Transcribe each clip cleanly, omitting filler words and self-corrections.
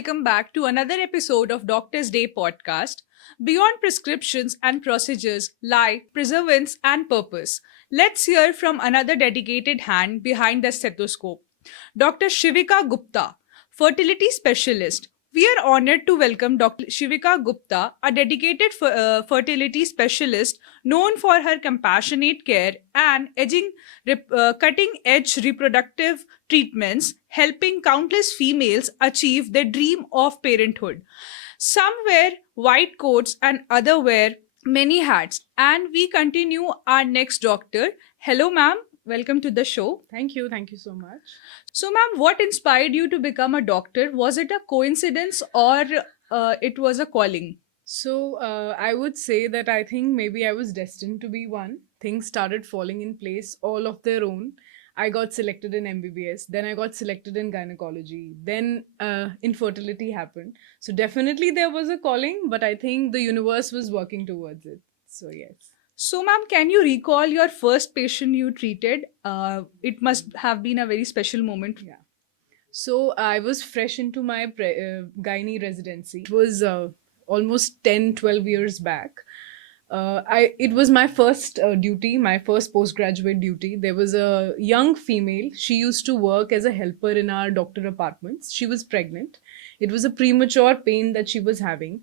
welcome back to another episode of Doctor's Day podcast. Beyond prescriptions and procedures lie perseverance and purpose. Let's hear from another dedicated hand behind the stethoscope, Dr. Shivika Gupta, fertility specialist. We are honored to welcome Dr. Shivika Gupta, a dedicated fertility specialist known for her compassionate care and cutting edge reproductive treatments, helping countless females achieve their dream of parenthood. Some wear white coats and other wear many hats. And we continue our next doctor. Hello, ma'am. Welcome to the show. Thank you. Thank you so much. So, ma'am, what inspired you to become a doctor? Was it a coincidence or it was a calling? I would say that I think maybe I was destined to be one. Things started falling in place all of their own. I got selected in MBBS, then I got selected in gynecology, then infertility happened. So definitely there was a calling, but I think the universe was working towards it. So yes. So, ma'am, can you recall your first patient you treated? It must have been a very special moment. Yeah. So I was fresh into my gynae residency. It was almost 10, 12 years back. It was my first duty, my first postgraduate duty. There was a young female. She used to work as a helper in our doctor apartments. She was pregnant. It was a premature pain that she was having.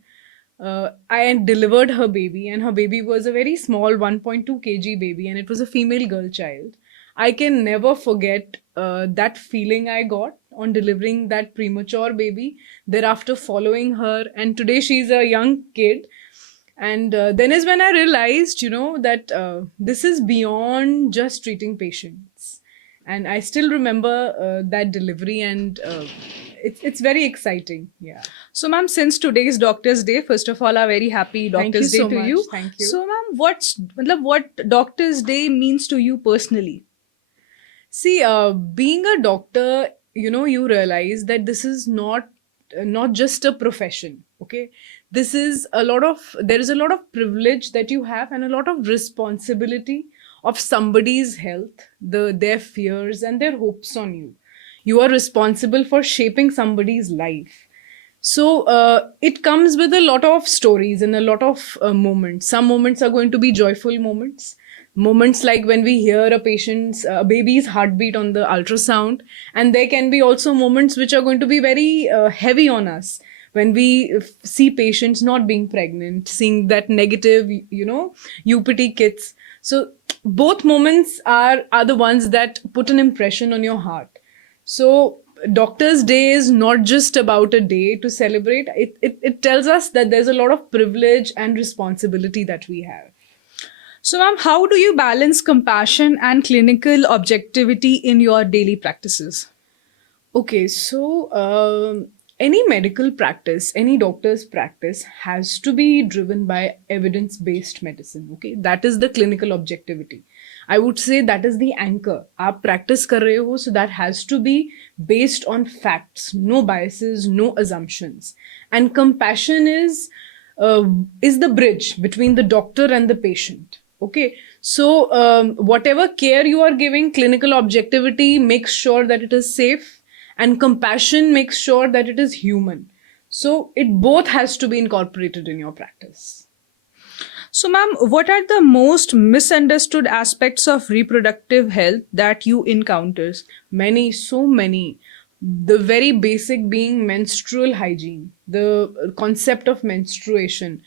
I had delivered her baby, and her baby was a very small 1.2 kg baby, and it was a female girl child. I can never forget that feeling I got on delivering that premature baby, thereafter following her, and today she's a young kid. And then is when I realized, that this is beyond just treating patients. And I still remember that delivery, and it's very exciting. Yeah. So, ma'am, since today is Doctor's Day, first of all, a very happy Doctor's Day so to much. you. Thank you. So, ma'am, what Doctor's Day means to you personally? See, being a doctor, you realize that this is not just a profession. Okay, there is a lot of privilege that you have, and a lot of responsibility of somebody's health, their fears and their hopes on you. You are responsible for shaping somebody's life. So it comes with a lot of stories and a lot of moments. Some moments are going to be joyful moments like when we hear a baby's heartbeat on the ultrasound, and there can be also moments which are going to be very heavy on us when we see patients not being pregnant, seeing that negative, UPT kits. So both moments are the ones that put an impression on your heart. So Doctor's Day is not just about a day to celebrate. It tells us that there's a lot of privilege and responsibility that we have. So, ma'am, how do you balance compassion and clinical objectivity in your daily practices? Okay, so any medical practice, any doctor's practice has to be driven by evidence-based medicine. Okay, that is the clinical objectivity. I would say that is the anchor. आप practice कर रहे हो, so that has to be based on facts, no biases, no assumptions. And compassion is the bridge between the doctor and the patient. Okay, so whatever care you are giving, clinical objectivity makes sure that it is safe, and compassion makes sure that it is human. So it both has to be incorporated in your practice. So, ma'am, what are the most misunderstood aspects of reproductive health that you encounter? Many, so many. The very basic being menstrual hygiene, the concept of menstruation.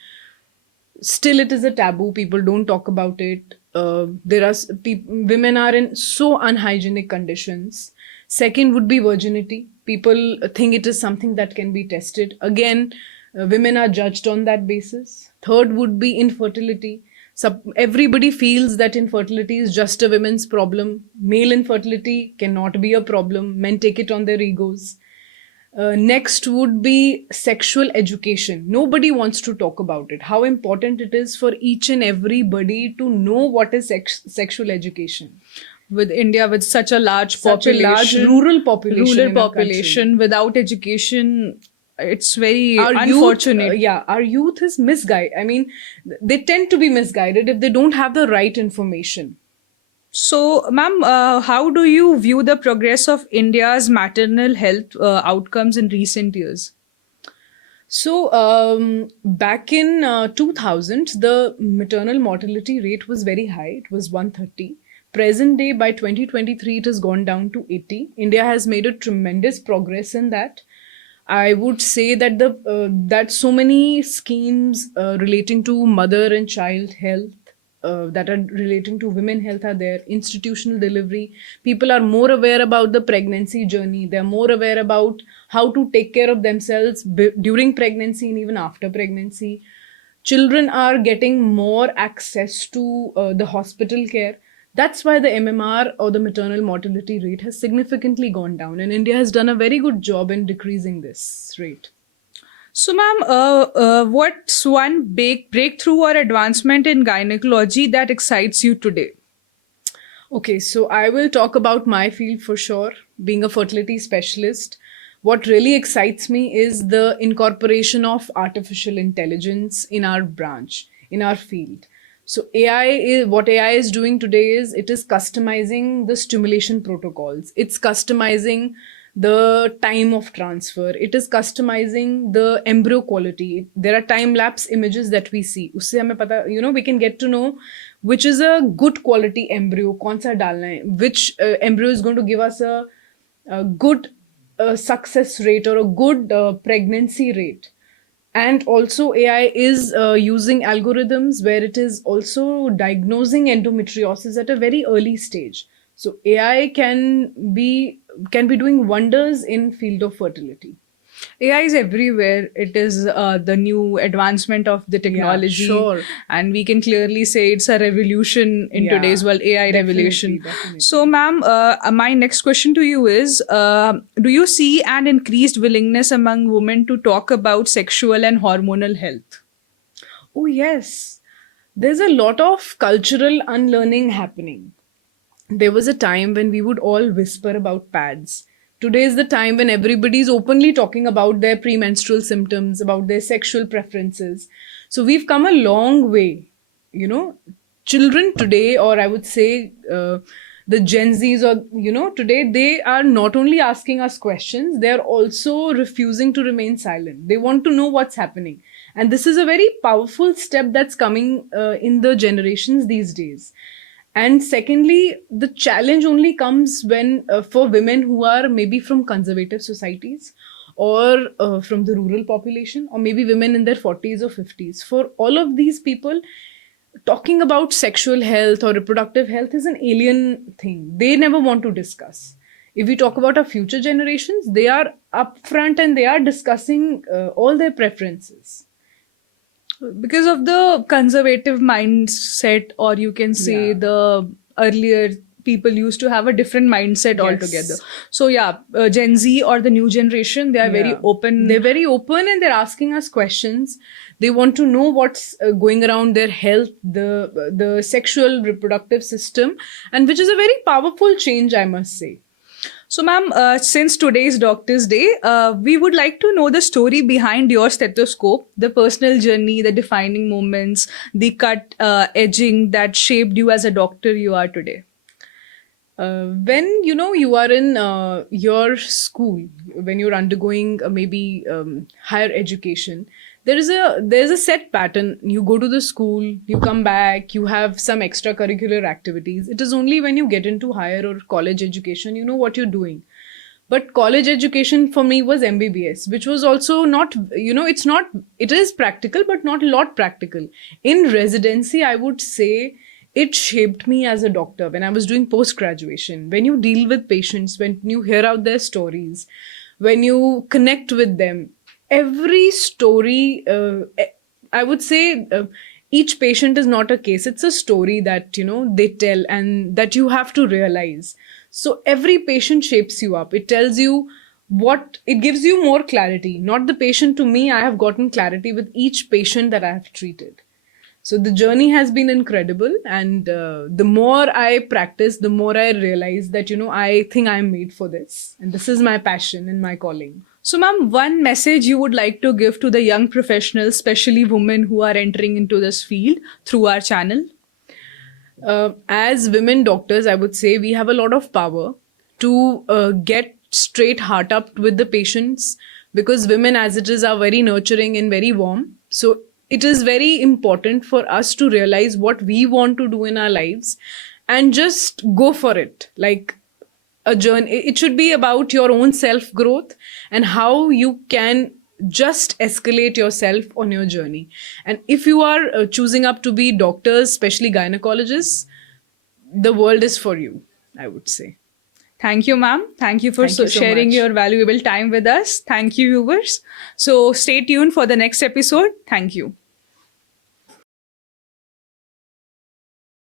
Still, it is a taboo. People don't talk about it. Women are in so unhygienic conditions. Second would be virginity. People think it is something that can be tested. Again, women are judged on that basis. Third would be infertility. So everybody feels that infertility is just a women's problem. Male infertility cannot be a problem. Men take it on their egos. Next would be sexual education. Nobody wants to talk about it. How important it is for each and everybody to know what is sexual education. With India, with such a large population, rural population, without education, it's very unfortunate. Our youth is misguided. I mean, they tend to be misguided if they don't have the right information. So, ma'am, how do you view the progress of India's maternal health outcomes in recent years? So, back in 2000, the maternal mortality rate was very high. It was 130. Present day, by 2023, it has gone down to 80. India has made a tremendous progress in that. I would say that that so many schemes relating to mother and child health, that are relating to women health are there. Institutional delivery, people are more aware about the pregnancy journey. They're more aware about how to take care of themselves during pregnancy and even after pregnancy. Children are getting more access to the hospital care. That's why the MMR, or the maternal mortality rate, has significantly gone down, and India has done a very good job in decreasing this rate. So, ma'am, what's one big breakthrough or advancement in gynecology that excites you today? Okay, so I will talk about my field for sure. Being a fertility specialist, what really excites me is the incorporation of artificial intelligence in our branch, in our field. So what AI is doing today is it is customizing the stimulation protocols. It's customizing the time of transfer. It is customizing the embryo quality. There are time lapse images that we see. उससे हमें पता, we can get to know which is a good quality embryo, कौन सा डालना है, which embryo is going to give us a good success rate or a good pregnancy rate. And also, AI is using algorithms where it is also diagnosing endometriosis at a very early stage. So AI can be doing wonders in field of fertility. AI is everywhere. It is the new advancement of the technology, sure. and we can clearly say it's a revolution in Yeah, today's world. AI definitely, revolution. definitely. So, ma'am, my next question to you is: do you see an increased willingness among women to talk about sexual and hormonal health? Oh, yes. There's a lot of cultural unlearning happening. There was a time when we would all whisper about pads. Today is the time when everybody's openly talking about their premenstrual symptoms, about their sexual preferences. So we've come a long way. You know, children today, or I would say the Gen Zs, or, today they are not only asking us questions, they are also refusing to remain silent. They want to know what's happening. And this is a very powerful step that's coming in the generations these days. And secondly, the challenge only comes when, for women who are maybe from conservative societies, or from the rural population, or maybe women in their 40s or 50s. For all of these people, talking about sexual health or reproductive health is an alien thing. They never want to discuss. If we talk about our future generations, they are upfront and they are discussing all their preferences. Because of the conservative mindset, or you can say Yeah. the earlier people used to have a different mindset Yes. altogether. So yeah, Gen Z or the new generation, they are very Yeah. open. They're very open and they're asking us questions. They want to know what's going around their health, the sexual reproductive system, and which is a very powerful change, I must say. So, ma'am, since today's Doctor's Day, we would like to know the story behind your stethoscope, the personal journey, the defining moments, the cut edging that shaped you as a doctor you are today. When you are in your school, when you're undergoing maybe higher education, there's a set pattern. You go to the school, you come back, you have some extracurricular activities. It is only when you get into higher or college education you know what you're doing. But college education for me was MBBS, which was also not, it is practical but not a lot practical. In residency, I would say it shaped me as a doctor when I was doing post graduation. When you deal with patients, when you hear out their stories, when you connect with them, every story, I would say, each patient is not a case. It's a story that, they tell and that you have to realize. So every patient shapes you up. It tells you it gives you more clarity. Not the patient to me, I have gotten clarity with each patient that I have treated. So the journey has been incredible, and the more I practice, the more I realize that, I think I'm made for this, and this is my passion and my calling. So, ma'am, one message you would like to give to the young professionals, especially women who are entering into this field through our channel? As women doctors, I would say we have a lot of power to get straight heart up with the patients, because women as it is are very nurturing and very warm. So it is very important for us to realize what we want to do in our lives and just go for it. Like a journey, it should be about your own self growth and how you can just escalate yourself on your journey. And if you are choosing up to be doctors, especially gynecologists, the world is for you, I would say. Thank you, ma'am. Thank you for Thank you so sharing much. your valuable time with us. Thank you, viewers. So stay tuned for the next episode. Thank you.